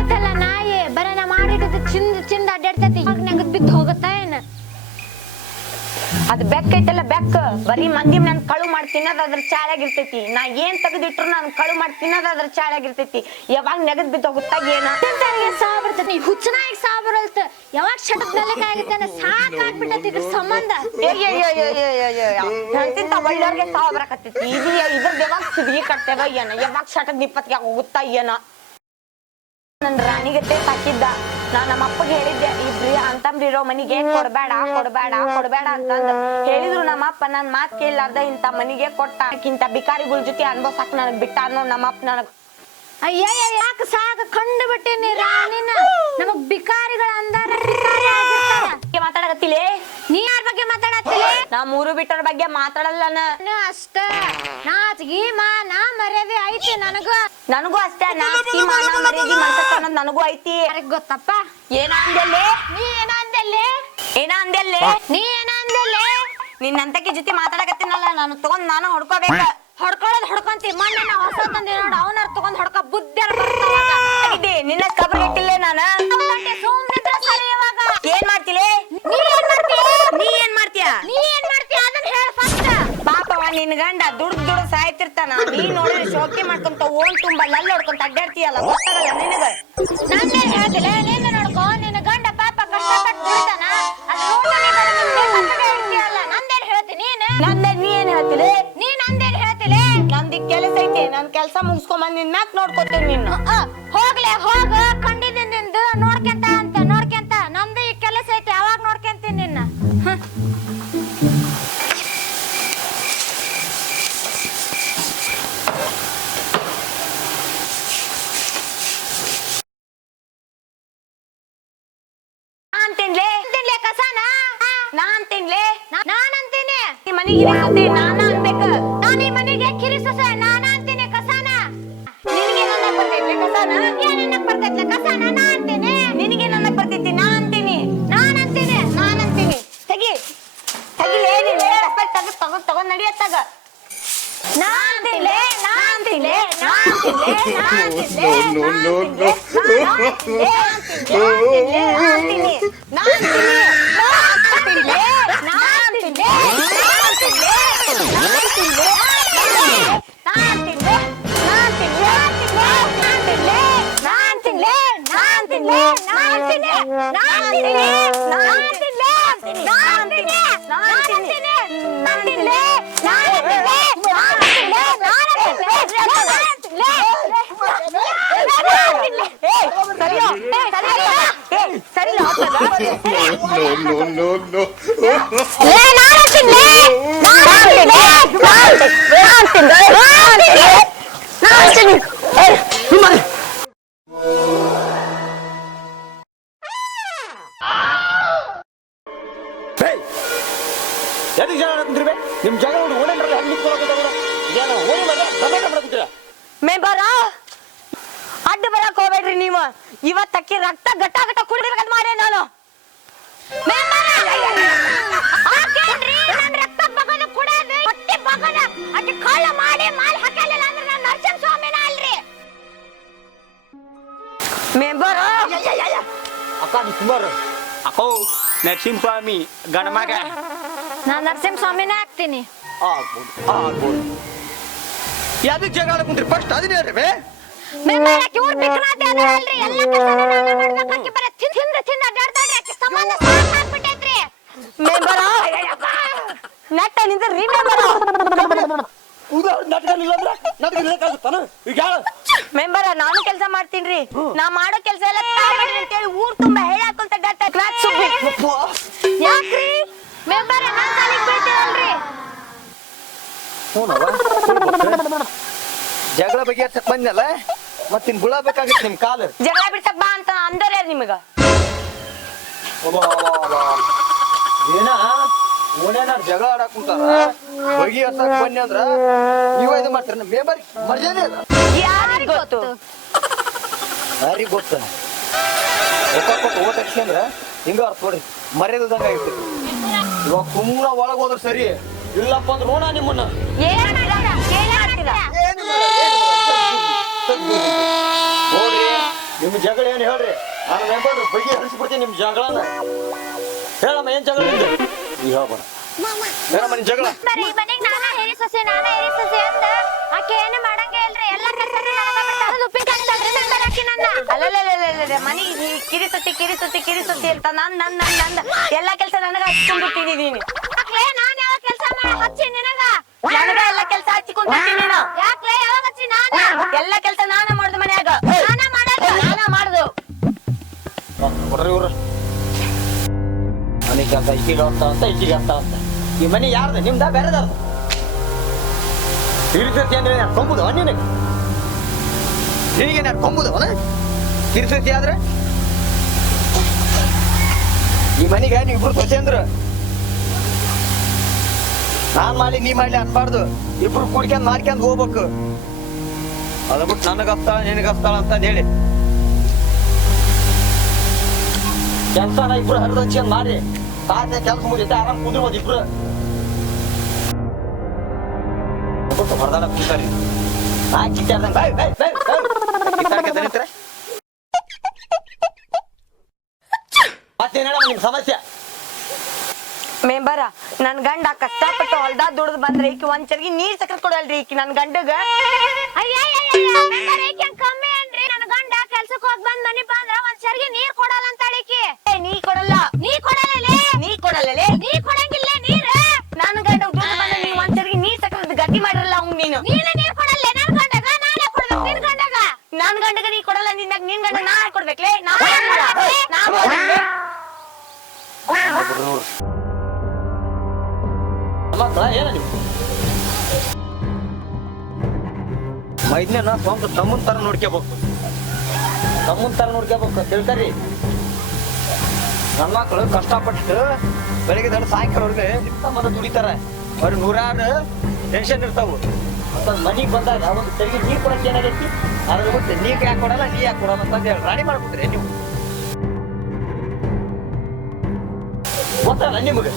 ಐತಲ್ಲ ನಾಯಿ ಬರೀ ನಾ ಮಾಡಿಟ್ಟು ಚಿಂದ ಅಡ್ಡಾಡ್ತೈತಿ ನಂಗೆ ಬಿದ್ದು ಹೋಗುತ್ತಾ ಏನ ಅದ್ ಬೆಕ್ಕ ಐತಲ್ಲ ಬೆಕ್ಕ ಬರೀ ಮಂದಿ ನನ್ ಕಳು ಮಾಡಿ ತಿನ್ನೋದ್ ಅದ್ರ ಚಾಳಾಗಿರ್ತೈತಿ ನಾ ಏನ್ ತೆಗೆದಿಟ್ರು ನಾನು ಕಳು ಮಾಡಿ ತಿನ್ನೋದ್ ಅದ್ರ ಚಾಳಾಗಿರ್ತೈತಿ ಯಾವಾಗ ನೆಗದ್ ಬಿದ್ದು ಹೋಗುತ್ತಾ ಏನ ಸಾವು ಬರ್ತೈತಿ ಹುಚ್ಚನಾಗಿ ಸಾವು ಬರಲ್ತ ಯಾವಾಗ ಶಟದ್ನಲ್ಲೇ ಆಗಿತ್ತಾನ ಸಾಕಾಗ್ಬಿಟ್ಟೈತಿ ಇದ್ರ ಸಂಬಂಧ ಎಂತಿಂತ ಒಳ್ಳೆಯವ್ರಿಗೆ ಸಾವು ಬರಕತ್ತೈತಿ ಇದ್ರ ಯಾವಾಗ ಸಿಗಿ ಕಟ್ತೇವ ಏನ ಯಾವಾಗ ಶಟದ್ ನಿಪ್ಪತ್ಗೆ ಹೋಗುತ್ತಾ ಏನ ನನ್ ರಾಣಿಗತ್ತೆ ಸಾಕಿದ್ದ ನಾ ನಮ್ಮ ಅಪ್ಪಗೆ ಹೇಳಿದ್ದೆ ಇಬ್ರಿ ಅಂತಂಬ್ರಿರೋ ಮನಿಗೆ ಕೊಡ್ಬೇಡ ಕೊಡ್ಬೇಡ ಕೊಡ್ಬೇಡ ಅಂತಂದ ಹೇಳಿದ್ರು ನಮ್ಮಪ್ಪ ನನ್ ಮಾತ್ ಕೇಳಲಾರ್ದ ಇಂತ ಮನಿಗೆ ಕೊಟ್ಟ ಇಂತ ಬಿಕಾರಿಗಳ ಜೊತೆ ಅನ್ಭವ್ಸಾಕ್ ನನಗ್ ಬಿಟ್ಟ ಅನ್ನೋ ನಮ್ಮಪ್ಪ ನನಗ್ ಅಯ್ಯ ಯಾಕೆ ಸಾಕ ಕಂಡು ಬಿಟ್ಟೇನಿ ರಾಣಿನ ನಮಗ್ ಬಿಕಾರಿಗಳ ಅಂದಾರ ಮಾತಾಡಕತ್ತಿಲೆ ನೀ ಯಾರ ಬಗ್ಗೆ ಮಾತಾಡತ್ತಿಲೆ ನಾ ಮೂರು ಬಿಟ್ಟರ ಬಗ್ಗೆ ಮಾತಾಡಲ್ಲ ಅಷ್ಟ ನಾಚಿಗಿ ಮಾನ ಮರ್ಯಾದೆ ಐತಿ ನನಗೂ ಅಷ್ಟೇ ನಾಚಿಗಿ ಮಾನ ಮರ್ಯಾದೆ ಮನ್ಸತ್ತ ಅನ್ನೋದ್ ನನಗೂ ಐತಿ ಯಾರಿಗ್ ಗೊತ್ತಪ್ಪ ಏನ ಅಂದೆಲ್ಲೇ ನೀ ಏನ ಅಂದೆಲ್ಲೇ ಏನ ಅಂದೆಲ್ಲೇ ನೀ ಏನ ಅಂದೆಲ್ಲೇ ನಿನ್ನಂತಕಿ ಜೊತೆ ಮಾತಾಡಕತ್ತೀನಲ್ಲ ನಾನು ತಗೊಂಡ್ ನಾನು ಹೊಡ್ಕೋಬೇಕ ಹೊಡ್ಕೊಳ್ಳೋದ್ ಹೊಡ್ಕೊಂತಿ ಮೊನ್ನೆ ನಾ ಹೊಸ ತಂದೆ ನೋಡ ಅವನಾರ ತಗೊಂಡ್ ಹೊಡ್ಕೊ ಬುದ್ಧಿಯರ್ ಬರ್ತಾವಾಗ ನಿನ್ನ ಕಬರ್ ಇಟ್ಟಿಲ್ಲ ನಾನು ಸುಮ್ನಿದ್ರ ಸರಿ ಇವಾಗ ಏನ್ ಮಾಡ್ತಿಲೆ ನೀ ಏನ್ ಮಾಡ್ತೀಯ ಅದನ್ನ ಹೇಳ ಫಸ್ಟ್ ಪಾಪವ ನಿನ್ ಗಂಡ ದುಡ್ಡು ಸಾಯ್ತಿರ್ತಾನ ನೀ ನೋಡಿದ್ರೆ ಶೋಕಿ ಮಾಡ್ಕೊಂತ ಓನ್ ತುಂಬಾ ಲಲ್ ಹೊಡ್ಕೊಂತ ಅಡ್ಡಾಡ್ತೀಯಲ್ಲ ಗೊತ್ತಾಗಲ್ಲ ನಿನಗ ನಂದೇ ಹೇಳ್ತಿಲ್ಲ ನಿನ್ನ ನೋಡ್ಕೊ ನಿನ್ನ ಗಂಡ ಪಾಪ ಕಷ್ಟಪಟ್ಟು ದುಡ್ತಾನ ಅದ್ ನೋಡ್ತಾನಲ್ಲ ನಂದೇನ್ ಹೇಳ್ತೀನಿ ನೀ ಏನ್ ಹೇಳ್ತಿಲೆ ನೀ ನಂದೇನ್ ಹೇಳ್ತಿಲೆ ನಂದಿ ಕೆಲಸ ಐತಿ ನನ್ ಕೆಲ್ಸ ಮುಗಿಸ್ಕೊಂಬಂದ್ ನಿನ್ ಮ್ಯಾಕ್ ನೋಡ್ಕೊತೇನೆ ನಿನ್ನ ಹೋಗ್ಲೆ ಹೋಗ ಕಂಡಿದ್ದಿಂದ ನೋಡ್ಕೆಂತ ನಮ್ದು ಈ ಕೆಲಸ ಐತಿ ಅವಾಗ ನೋಡ್ಕೆಂತೀನಿ ನಿನ್ನ ತಿನ್ಲೆ ಕಸಾನ ನಾನ್ ತಿನ್ಲೆ ನಾನ್ ಅಂತೀನಿ ಈ ಮನೆಗೆ ನಾನ ಅನ್ಬೇಕ ನಾನ್ ಈ ಮನೆಗೆ ಕಿರಿಸಸ ನಾನ ಅಂತೀನಿ ಕಸಾನ ನಿನಗೆ ನನ್ನ ಬರ್ತೈತಿ ಕಸಾನ ಏನನ್ನ ಬರ್ತೈತ್ಲೆ ಕಸಾನ ನಾ ಅಂತೀನಿ ನಿನಗೆ ನನ್ನ ಬರ್ತೈತಿ ನಾ ಅಂತೀನಿ ತೆಗಿ ತೆಗಿಲೇ ನೀನು ತಗೊಂಡ್ ನಡಿಯತ್ತಾಗ ನಿಮ್ ಜಾಗ ಮೆಂಬರ ಅಡ್ಡ ಬರಕ್ ಹೋಗ್ಬೇಡ್ರಿ ನೀವು ಇವತ್ತಕ್ಕೆ ರಕ್ತ ಗಟ್ಟ ಕುಡಿಬೇಕಂತ ಮಾಡೇ ನಾನು ಮೆಂಬರ ಅಕ್ಕ ಸುಮಾರು ಅಕ್ಕೋ ನರಸಿಂಹಸ್ವಾಮಿ ಗಣಮಗ ನಾನ್ ನರಸಿಂಹಸ್ವಾಮಿನೇ ಆಗ್ತೀನಿ ಆಗ್ಬೋದು ಯಾವ್ದಕ್ಕೆ ಜಗಳ ಆಡಕುಂತ್ರಿ ಫಸ್ಟ್ ಅದನ್ನ ಹೇಳ್ರಿ ನಟ್ಟ ನಿಂದ್ರಿ ಮೆಂಬರ ಮೆಂಬರ ನಾನು ಕೆಲಸ ಮಾಡ್ತೀನ್ರಿ ನಾ ಮಾಡೋ ಕೆಲಸ ಎಲ್ಲ ಅಂತೇಳಿ ಊರ್ ತುಂಬಾ ಹೇಳಾಕೊಂತ ಯಾಕ್ರಿ ಮೆಂಬರ ನಾನ್ ಸಾಲಿಗೆ ಬೀಳ್ತೀರಲ್ರಿ ಜಗಳ ಬಗ್ಗೆ ಬಂದಲ್ಲ ಮತ್ತಿನ್ ಗುಳಬೇಕಾಗಿತ್ತು ನಿಮ್ ಕಾಲು ಜಗಳ ಬಿಡ್ಸಕ್ ಬಾ ಅಂತ ಅಂದರ ನಿಮಗ ಏನ ಓನೇನ ಜಗಳ ಆಡಕ್ ಕುಂತಾರ ಬಗಿ ಹತ್ತಕ್ ಬನ್ನಿ ಅಂದ್ರ ನೀವ ಇದು ಮಾಡ್ತಾರ ಮೇಂಬರ್ ಮರ್ಯಾದೆ ಅಲ್ಲ ಯಾರಿಗ್ ಗೊತ್ತು ಯಾರಿಗ್ ಗೊತ್ತ ರೊಕ್ಕ ಕೊಟ್ಟು ಓಟ್ ಹಾಕ್ಸ್ಕೊಂಡ್ರ ಹಿಂಗ ಅರ್ಥ ನೋಡ್ರಿ ಮರ್ಯಾದಂಗ ಆಗಿರ್ತೈತಿ ಇವಾಗ ಸುಮ್ಮನ ಒಳಗ್ ಹೋದ್ರ ಸರಿ ಇಲ್ಲಪ್ಪ ಅಂದ್ರ ನೋಡ ನಿಮ್ಮನ್ನ ನೋಡ್ರಿ ನಿಮ್ ಜಗಳ ಏನ್ ಹೇಳ್ರಿ ನಾನು ಮೆಂಬರ್ ಬಗೆ ಹರಿಸ್ಬಿಡ್ತೀನಿ ನಿಮ್ ಜಗಳನ ಹೇಳಮ್ಮ ಏನ್ ಜಗಳ ನಿಂದು ನೀ ಹೇಳ್ಬೇಡ ಹೇಳಮ್ಮ ನಿನ್ ಜಗಳ ಬರೀ ಮನೆಗ್ ನಾನ ಹೇರಿ ಸೊಸೆ ಅಂದ ಆಕೆ ಏನು ಮಾಡಂಗೆ ಇಲ್ರಿ ಎಲ್ಲ ಕೆಲಸ ಉಪ್ಪಿನಕಾಯಿ ತಗ್ರಿ ನಂತರ ಆಕಿ ನನ್ನ ಅಲ್ಲಲ್ಲ ಮನೆಗೆ ಕಿರಿಸುತ್ತಿ ಅಂತ ನಂದ ಎಲ್ಲಾ ಕೆಲಸ ನನಗ ಹಚ್ಕೊಂಡ್ಬಿಟ್ಟಿನಿ ನೀನು ಯಾಕ್ಲೆ ನಾನ್ ಯಾವ ಕೆಲಸ ಹಚ್ಚಿ ನಿನಗ ನನಗ ಎಲ್ಲಾ ಕೆಲಸ ಹಚ್ಕೊಂಡ್ಬಿಟ್ಟಿನಿ ನೀನು ಯಾಕ್ಲೆ ಯಾವಾಗ ಹಚ್ಚಿ ನಾನ ಎಲ್ಲಾ ಕೆಲಸ ನಾನ ಮಾಡುದು ಮನ್ಯಾಗ ನಾನ ಮಾಡುದು ಕೊಡ್ರಿ ಇವ್ರು ಮನೆ ಕೆಲಸ ಈಕಿಗೆ ಅಂತ ಈಕಿಗೆ ಅಂತ ಈ ಮನೆ ಯಾರ್ದು ನಿಮ್ದ ಬೇರೆದಾರ್ದು ಕಿರಿಸತಿ ಅಂದ್ರೆ ಕೊಂಬುದವ ನಿನಗೆ ನಿನಗೆ ನಾನು ಕೊಂಬುದವನ ಕಿರಿಸತಿ ಆದ್ರೆ ಈ ಮನೆಗೆ ನೀವು ಇಬ್ರು ಸೊಸೆ ಅಂದ್ರ ನಾನ್ ಮಾಡಿ ನೀ ಮಾಡ್ಲಿ ಅನ್ಬಾರ್ದು ಇಬ್ರು ಕುಡ್ಕೊಂಡ್ ಮಾಡ್ಕೊಂಡ್ ಹೋಗ್ಬೇಕು ಅದ ಬಿಟ್ಟು ನನಗ ಹಸ್ತಾಳ ನಿನಗ ಹಸ್ತಾಳ ಅಂತ ಹೇಳಿ ಕೆಲ್ಸನ ಇಬ್ರು ಹರಿದು ಹಂಚ್ಕೊಂಡ್ ಮಾಡಿ ತಾತ ಕೆಲ್ಸ ಮುಗಿತೆ ಆರಾಮ್ ಕುಂದ್ರಬೋದು ಇಬ್ರು ಹೊರದಾಡ ಕೂತಾರಿ ನಾ ಕಿತ್ತಾಡ್ದಂಗ ಮತ್ತೇನ ನಿಮ್ ಸಮಸ್ಯೆ ಮೆಂಬರ ನನ್ ಗಂಡ ಕಷ್ಟಪಟ್ಟು ಹೊಲ್ದಾಗ ದುಡ್ದು ಬಂದ್ರೆ ಈಕಿ ಒಂದ್ ಚರ್ಗಿ ನೀರ್ ಸಕ್ಕರೆ ಕೊಡಲ್ರಿ ಈಕಿ ನನ್ ಗಂಡಗ ಕಮ್ಮಿ ಏನ್ರಿ ನನ್ ಗಂಡ ಕೆಲ್ಸಕ್ ಹೋಗ್ ಬಂದ್ ಮನಿ ಬಂದ್ರ ಒಂದ್ ಸರಿಗೆ ನೀರ್ ಕೊಡಲ್ಲ ಅಂತ ಅಳಿಕಿ ನೀ ಕೊಡಲ್ಲ ನೀ ಕೊಡಲ್ಲ ನೀ ಕೊಡಲ್ಲ ನೀ ಕೊಡಂಗಿಲ್ಲ ನೀರ್ ನನ್ ಗಂಡ ದುಡ್ಡು ಬಂದ್ರೆ ನೀವ್ ಒಂದ್ ಚರ್ಗಿ ನೀರ್ ಸಕ್ಕರೆ ಗಟ್ಟಿ ಮಾಡಿರಲ್ಲ ಅವ್ನ್ ನೀನು ನೀರ್ ಕೊಡಲ್ಲ ನನ್ ಗಂಡಗ ನಾನೇ ಕೊಡ್ಬೇಕು ನಿನ್ ಗಂಡಗ ನನ್ ಗಂಡಗ ನೀ ಕೊಡಲ್ಲ ನಿನ್ ಗಂಡ ನಾ ಕೊಡ್ಬೇಕ್ಲೇ ಮಕ್ಕಳ ಏನ ನೀವು ಮೈದ್ನ ಸ್ವಂತ ತಮ್ಮನ್ ತರ ನೋಡ್ಕೋಬೇಕು ತಿಳ್ಕರಿ ನನ್ನ ಮಕ್ಕಳು ಕಷ್ಟಪಟ್ಟು ಬೆಳಿಗ್ಗೆ ದೊಡ್ಡ ಸಾಯಂಕಾಲವರೆಗೆ ಮದ ದುಡಿತಾರ ಅವ್ರು ನೂರಾರು ಟೆನ್ಷನ್ ಇರ್ತಾವು ಅಂತ ಮನಿಗ್ ಬಂದಾಗ ಒಂದು ತೆರಿಗೆ ನೀರ್ ಕೊಡಕ್ಕೆ ಏನಾಗೈತಿ ಅದ್ರ ಬಿಟ್ಟು ನೀರ್ ಯಾಕೆ ಕೊಡಲ್ಲ ನೀ ಯಾಕೆ ಕೊಡಲ್ಲ ಅಂತ ಹೇಳಿ ರಾಣಿ ಮಾಡ್ಬಿಟ್ರಿ ನೀವು ಗೊತ್ತಲ್ಲ ನಿಮಗೆ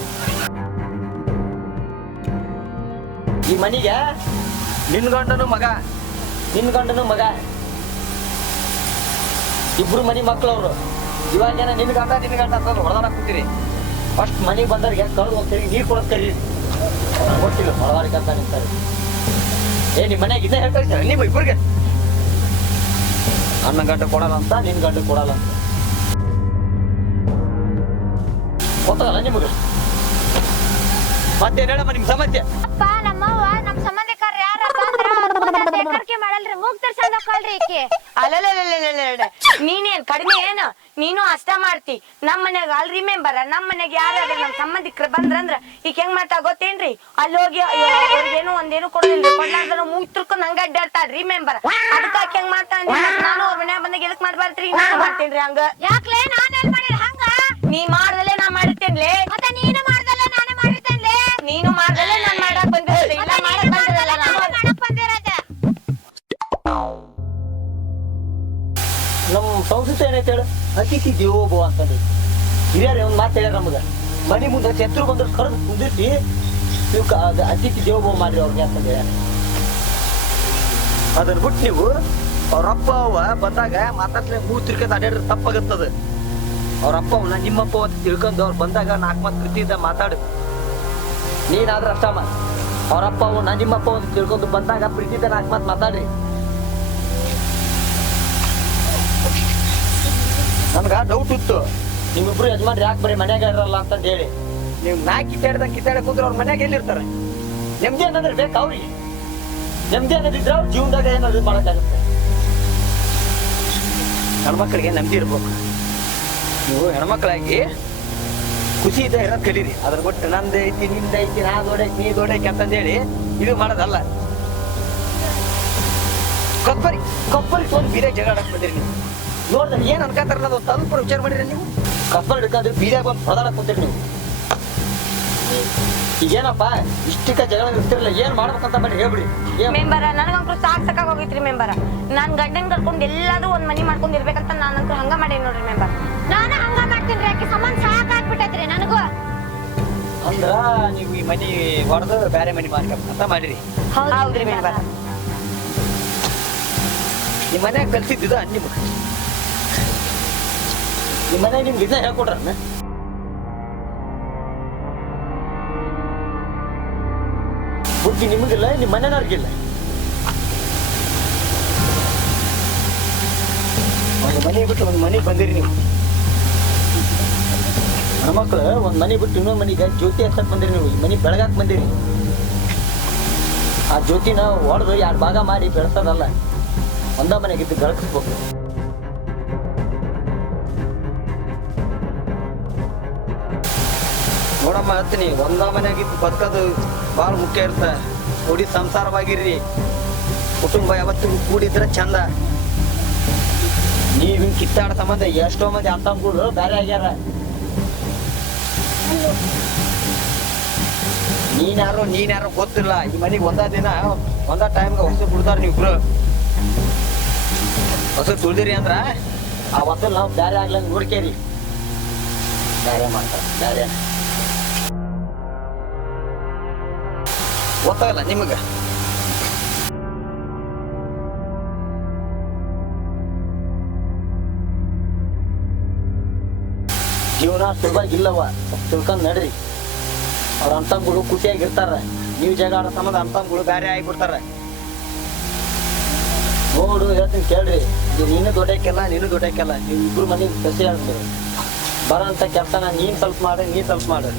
ಈ ಮನಿಗೆ ನಿನ್ ಗಂಡನು ಮಗ ಇಬ್ರು ಮನಿ ಮಕ್ಳವ್ರು ಇವಾಗೇನ ನಿನ್ ಗಂಡ ಅಂತ ಹೊಡೆದಾಡ ಕೂತೀರಿ ಫಸ್ಟ್ ಮನಿಗೆ ಬಂದವ್ರಿಗೆ ಕಳೆದು ಹೋಗ್ತೀರಿ ನೀರ್ ಕೊಡೋದ್ ಕರೀರಿ ಗೊತ್ತಿಲ್ಲ ಹೊಳವಾಡಿಕೆ ಅಂತ ನಿಂತಾರೆ ನಿಮ್ ಮನ್ಯಾಗ ಇದೇ ಹೇಳ್ತಾರೆ ನೀವು ಇಬ್ರಿಗೆ ನನ್ನ ಗಂಡ ಕೊಡಲ್ಲ ಅಂತ ನಿನ್ ಗಂಡ ಕೊಡಲ್ಲ ಅಂತ ಗೊತ್ತಾಗಲ್ಲ ನಿಮಗೆ ಮತ್ತೇನ್ ಹೇಳಮ್ಮ ನಿಮ್ ಸಮಸ್ಯೆ ಅಪ್ಪ ನಮ್ಮವ್ವ ನಮ್ ಸಂಬಂಧಿಕರು ಯಾರಪ್ಪ ಅಂದ್ರ ಏಕರ್ಕೆ ಮಾಡಲ್ರಿ ಮೂಗ್ ತಿರ್ಸಂದ್ ಹೋಗ್ಕೊಳ್ರಿ ಈಕಿ ಅಲ್ಲಲ್ಲ ನೀನೇನ್ ಕಡಿಮೆ ಏನು ನೀನು ಅಷ್ಟ ಮಾಡ್ತಿ ನಮ್ ಮನ್ಯಾಗ ಅಲ್ರಿ ಮೆಂಬರ ನಮ್ ಮನ್ಯಾಗ ಯಾರಾದ್ರೂ ನಮ್ ಸಂಬಂಧಿಕರು ಬಂದ್ರಂದ್ರ ಈಗ ಹೆಂಗ್ ಮಾಡ್ತಾ ಗೊತ್ತೇನ್ರಿ ಅಲ್ಲಿ ಹೋಗಿ ಅವ್ರಿಗೇನು ಒಂದೇನು ಕೊಡ್ಲಿಲ್ರಿ ಕೊಡ್ಲಾರ್ದ್ರ ಮೂಗ್ ತಿರ್ಕೊಂಡ್ ಹಂಗ ಅಡ್ಡಾಡ್ತಾಳ್ರಿ ಮೆಂಬರ ಅದಕ್ಕ ಹೆಂಗ್ ಮಾಡ್ತಾ ನಾನು ಅವ್ರ ಮನ್ಯಾಗ ಬಂದಾಗ ಎದಕ್ ಮಾಡ್ಬಾರ್ದ್ರಿ ನಾನು ಮಾಡ್ತೇನ್ರಿ ಹಂಗ ಯಾಕ್ಲೆ ನಾನೇನ್ ಮಾಡಿರ ಹಂಗ ನೀ ಮಾಡ್ದಲೆ ನಾ ಮಾಡಿರ್ತೇನ್ಲೇ ಮತ್ತೆ ನೀನು ಮಾಡ್ದಲ್ಲ ನಾನೇ ಮಾಡಿರ್ತೇನ್ಲೆ ನೀನು ಮಾಡ್ದಲೆ ನಾನ್ ಮಾಡಕ್ ಬಂದಿರೋದು ಇಲ್ಲ ಮಾಡಕ್ ಬಂದಿರಲ್ಲ ನಾನು ಮಾಡಕ್ ಬಂದಿರೋದ ನಮ್ ಸಂಸ್ಕೃತಿ ಏನೈತೆ ಹೇಳ ಅತಿಥಿ ದೇವೋಭವ ಅಂತಂದ್ರೆ ಹಿರಿಯರು ಒಂದ್ ಮಾತು ಹೇಳ್ಯಾರ ನಮಗ ಮನಿ ಮುಂದೆ ಶತ್ರು ಬಂದ್ರೆ ಕರೆದು ಕುಂದಿರ್ಸಿ ನೀವು ಅತಿಥಿ ದೇವೋಭವ ಮಾಡ್ರಿ ಅವ್ರಿಗೆ ಅಂತಂದ ಹೇಳ್ಯಾರ ಅದನ್ನ ಬಿಟ್ಟು ನೀವು ಅವ್ರಪ್ಪ ಅವ ಬಂದಾಗ ಮಾತಾಡ್ಲೆ ಮೂರ್ ತಿರ್ಕೊಂಡ್ ಅಡ್ಯಾಡ್ರೆ ತಪ್ಪಾಗತ್ತದ ಅವ್ರಪ್ಪ ಅವನ ನಿಮ್ಮಪ್ಪ ಅಂತ ತಿಳ್ಕೊಂಡು ಅವ್ರು ಬಂದಾಗ 4 ಮಾತು ಪ್ರೀತಿಯಿಂದ ಮಾತಾಡು ನೀನಾದ್ರ ಅಷ್ಟಮ್ಮ ಅವ್ರಪ್ಪ ಅವನ ನಿಮ್ಮಪ್ಪ ಅಂತ ತಿಳ್ಕೊಂಡು ಬಂದಾಗ ಪ್ರೀತಿಯಿಂದ 4 ಮಾತು ಮಾತಾಡ್ರಿ ನನ್ಗ ಡೌಟ್ ಇತ್ತು ನಿಮ್ಮಿಬ್ರು ಯಜಮಾನ್ರು ಯಾಕೆ ಬರೀ ಮನ್ಯಾಗ ಇರಲ್ಲ ಅಂತ ಹೇಳಿ ನೀವು ನಾ ಕಿತ್ತಾಡ ಕೂತ್ರೆ ಅವ್ರ ಮನ್ಯಾಗ ಎಲ್ಲಿರ್ತಾರೆ ನೆಮ್ಮದಿ ಅನ್ನೋದ್ರೆ ಬೇಕು ಅವ್ರಿಗೆ ನೆಮ್ಮದಿ ಅನ್ನೋದಿದ್ರೆ ಅವ್ರ ಜೀವನದಾಗ ಏನಾದ್ರು ಮಾಡಕ್ಕಾಗುತ್ತೆ ಹೆಣ್ಮಕ್ಳಿಗೆ ನೆಮ್ಮದಿ ಇರ್ಬೇಕು ನೀವು ಹೆಣ್ಮಕ್ಳಾಗಿ ಖುಷಿಯಿಂದ ಇರೋದ್ ಕಲೀರಿ ಅದ್ರ ಬಿಟ್ಟು ನಂದೈತಿ ನಿಂದೈತಿ ನಾ ದೊಡ್ಡೈತಿ ನೀ ದೊಡ್ಡೈತಿ ಅಂತಂದೇಳಿ ಇದು ಮಾಡೋದಲ್ಲ ಕೊಬ್ಬರಿ ತೊಗೊಂಡು ಬೀರೆ ಜಗಾಡಕ್ ಬಂದಿರಿ ನೀವು ನೋಡ್ದೆ ಏನ್ ಅನ್ಕಾತಾರ ಅನ್ನೋದು ಸ್ವಲ್ಪ ವಿಚಾರ ಮಾಡಿರಿ ನೀವು ಕಬ್ಬರ್ ಹಿಡ್ಕೊಂಡ್ರೆ ಬೀದಾಗ ಬಂದು ಹೊಡೆದಾಡಕ್ ಕುಂತೀರಿ ನೀವು ಈಗೇನಪ್ಪ ಇಷ್ಟಕ್ಕ ಜಗಳ ಇರ್ತಿರಲ್ಲ ಏನ್ ಮಾಡ್ಬೇಕಂತ ಮಾಡಿ ಹೇಳ್ಬಿಡಿ ಮೆಂಬರ ನನಗಂತೂ ಸಾಕಾಗ್ ಹೋಗಿತ್ರಿ ಮೆಂಬರ ನಾನ್ ಗಂಡನ್ ಕರ್ಕೊಂಡ್ ಎಲ್ಲಾದ್ರೂ ಒಂದ್ ಮನಿ ಮಾಡ್ಕೊಂಡ್ ಇರ್ಬೇಕಂತ ನಾನಂತೂ ಹಂಗ ಮಾಡೇನಿ ನೋಡ್ರಿ ಮೆಂಬರ್ ನಾನು ಹಂಗ ಮಾಡ್ತೀನಿ ಆಕಿ ಸಂಬಂಧ ಸಾಕಾಗ್ಬಿಟ್ಟೈತ್ರಿ ನನಗೂ ಅಂದ್ರ ನೀವು ಈ ಮನಿ ಹೊಡೆದು ಬೇರೆ ಮನಿ ಮಾಡ್ಬೇಕಂತ ಮಾಡಿರಿ ಹೌದ್ರಿ ಮೆಂಬರ್ ಈ ಮನ್ಯಾಗ ಕಲ್ಸಿದ್ದ ನಿಮ್ಗೆ ನಿಮ್ಮ ಮನೆ ನಿಮ್ಗೆ ಇದನ್ನ ಹೇಳ್ಕೊಡ್ರ ಬುದ್ಧಿ ನಿಮಗಿಲ್ಲ ನಿಮ್ಮ ಮನೆಯವ್ರಿಗಿಲ್ಲ. ಒಂದು ಮನೆ ಬಿಟ್ಟು ಒಂದು ಮನೆಗೆ ಬಂದಿರಿ ನೀವು ಹೆಣ್ಮಕ್ಳು. ಒಂದು ಮನೆ ಬಿಟ್ಟು ಇನ್ನೊಂದು ಮನೆಗೆ ಜ್ಯೋತಿ ಹಚ್ಚಕ್ ಬಂದಿರಿ ನೀವು. ಈ ಮನೆ ಬೆಳಗಾಕ್ ಬಂದಿರಿ. ಆ ಜ್ಯೋತಿನ ಹೊಡೆದು 2 ಭಾಗ ಮಾಡಿ ಬೆಳೆಸೋದಲ್ಲ, ಒಂದ ಮನೆಗಿದ್ದು ಬೆಳಕಿಸ್ಬೇಕು. ನೋಡಮ್ಮ ಹತ್ತೀನಿ, ಒಂದ ಮನೆಗಿದ್ದು ಬದುಕೋದು ಭಾಳ ಮುಖ್ಯ ಇರ್ತ. ಕೂಡಿ ಸಂಸಾರವಾಗಿರ್ರಿ, ಕುಟುಂಬ ಯಾವತ್ತಿಗೂ ಕೂಡಿದ್ರೆ ಚಂದ. ನೀವ್ ಹಿಂಗ್ ಕಿತ್ತಾಡ ಸಂಬಂಧ ಎಷ್ಟೋ ಮಂದಿ ಅಂತಂಗಳು ಬೇರೆ ಆಗ್ಯಾರ. ನೀನ್ಯಾರೋ ಗೊತ್ತಿಲ್ಲ. ಈ ಮನೆಗೆ ಒಂದ ದಿನ ಒಂದ ಟೈಮ್ಗೆ ಹೊಸ ಬಿಡ್ತಾರ ನೀವಿಬ್ರು. ಹೊಸ ತುಳ್ದಿರಿ ಅಂದ್ರ ಆ ಹೊಸಲ್ ನಾವು ಬ್ಯಾರೆ ಆಗ್ಲಂಗ್ ನೋಡ್ಕೇರಿ. ಬ್ಯಾರೆ ಮಾಡ್ತಾರ ಬ್ಯಾರೆ ಗೊತ್ತಾಗಲ್ಲ ನಿಮಗ. ಜೀವನ ಸುಲಭಾಗಿಲ್ಲವ, ತಿಳ್ಕೊಂಡ್ ನಡ್ರಿ. ಅವ್ರ ಅಂತಂಗಳು ಖುಷಿಯಾಗಿರ್ತಾರ. ನೀವು ಜಗ ಆಡೋ ಸಂಬಂಧ ಅಂತಂಗಳು ಬೇರೆ ಆಗಿಬಿಡ್ತಾರ. ನೋಡು ಹೇಳ್ತೀನಿ ಕೇಳ್ರಿ, ನೀನು ದೊಡ್ಡಕ್ಕೆಲ್ಲ ನೀನು ದೊಡ್ಡಕ್ಕೆಲ್ಲ. ನೀವು ಇಬ್ರು ಮನೆಗೆ ಕಸಿ ಆಡ್ತೀರಿ. ಬರೋಂಥ ಕೆಲಸನ ನೀನ್ ಸ್ವಲ್ಪ ಮಾಡಿ, ನೀನ್ ಸ್ವಲ್ಪ ಮಾಡು.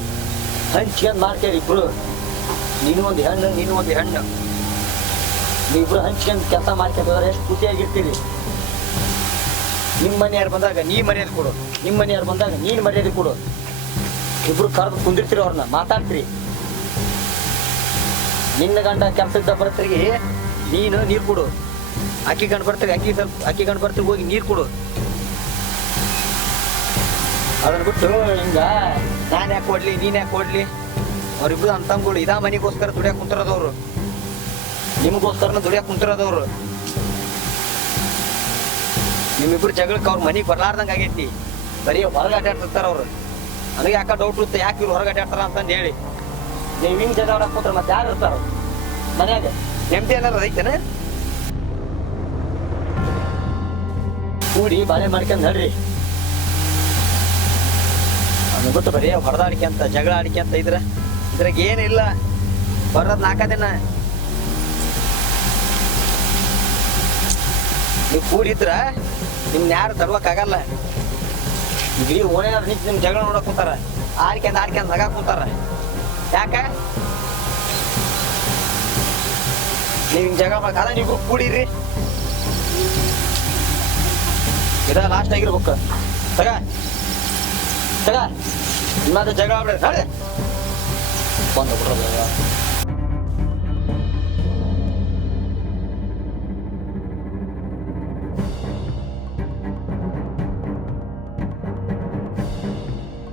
ಹಂಚ್ಕೊಂಡ್ ಮಾಡ್ತೀರಿ ಇಬ್ರು. ನೀನು ಒಂದು ಹೆಣ್ಣು, ನೀನು ಒಂದು ಹೆಣ್ಣು. ನೀವಿಬ್ರು ಹಂಚ್ಕೊಂಡ್ ಕೆಲಸ ಮಾಡ್ಕೊಂಡ್ರೆ ಎಷ್ಟು ಖುಷಿಯಾಗಿರ್ತೀರಿ. ನಿಮ್ಮ ಮನೆಯಾರು ಬಂದಾಗ ನೀ ಮರ್ಯಾದೆ ಕೊಡು, ನಿಮ್ಮ ಮನೆಯಾರು ಬಂದಾಗ ನೀನ್ ಮರ್ಯಾದೆ ಕೊಡು. ಇಬ್ರು ಕರೆದು ಕುಂದಿರ್ತೀರಿ, ಅವ್ರನ್ನ ಮಾತಾಡ್ತೀರಿ. ನಿನ್ನ ಗಂಡ ಕೆಲ್ಸದ ಬರ್ತೀರಿ, ನೀನು ನೀರು ಕೊಡು. ಅಕ್ಕಿ ಗಂಡು ಬರ್ತೀರಿ, ಅಕ್ಕಿ ಗಂಡು ಬರ್ತೀರಿ, ಹೋಗಿ ನೀರು ಕೊಡು. ಅದನ್ನ ಬಿಟ್ಟು ಹಿಂಗ ನಾನ್ ಯಾಕೆ ಕೊಡ್ಲಿ ನೀನ್ ಯಾಕೆ ಕೊಡ್ಲಿ. ಅವ್ರಿಬ್ರು ಅಂತಂಗಳು ಇದಾ ಮನೆಗೋಸ್ಕರ ದುಡಿಯಾಕ ಕುಂತಿರೋದವ್ರು, ನಿಮಗೋಸ್ಕರನ ದುಡಿಯಾಕ ಕುಂತಿರೋದವ್ರು. ನಿಮ್ಮಿಬ್ರು ಜಗಳಕ್ಕೆ ಅವ್ರ ಮನೆಗೆ ಬರ್ಲಾರ್ದಂಗ ಆಗೈತಿ. ಬರೀ ಹೊರಗೆ ಅಡ್ಡಾಡ್ತಿರ್ತಾರ ಅವ್ರು. ನನಗೆ ಯಾಕೆ ಡೌಟ್ ಇರುತ್ತೆ, ಯಾಕೆ ಇವ್ರು ಹೊರಗೆ ಅಡ್ಡಾಡ್ತಾರ ಅಂತಂದು ಹೇಳಿ. ನೀವು ಹಿಂಗ್ ಜಗಳ ಆಡಕ್ ಕೂತ್ರ ಮತ್ತೆ ಯಾರು ಇರ್ತಾರ ಮನ್ಯಾಗ? ನೆಮ್ಮದಿ ಏನಾರ ಐತೇನ? ಕೂಡಿ ಬಾಳೆ ಮಾಡ್ಕೊಂಡ್ ನಡ್ರಿ. ಅದನ್ನ ಬಿಟ್ಟು ಬರೀ ಹೊಡೆದಾಡಿಕೆ ಅಂತ ಜಗಳ ಆಡಿಕೆ ಅಂತ ಇದ್ರಾಗ ಏನಿಲ್ಲ. ಬರೋದ್ 4 ದಿನ ನೀವು ಕೂಡಿದ್ರ ನಿಮ್ನ ಯಾರು ತರ್ವಕ್ಕಾಗಲ್ಲ. ಇಡೀ ಓಣ್ಯಾರು ನಿಂತು ನಿಮ್ ಜಗಳ ನೋಡಕ್ ಕುಂತಾರ, ಆಡ್ಕೊಂಡ್ ನಗಾಕ್ ಕುಂತಾರ. ಯಾಕ ನೀವ್ ಹಿಂಗ್ ಜಗಳ ಮಾಡಕ್ ನೀವು ಕೂಡಿರಿ. ಇದ ಲಾಸ್ಟ್ ಆಗಿರ್ಬೇಕು. ತಗ ನಿಮ್ಮದು ಜಗಳ ಬಿಡ್ರಿ, ಬಂದು ಬಿಡ್ರಿ.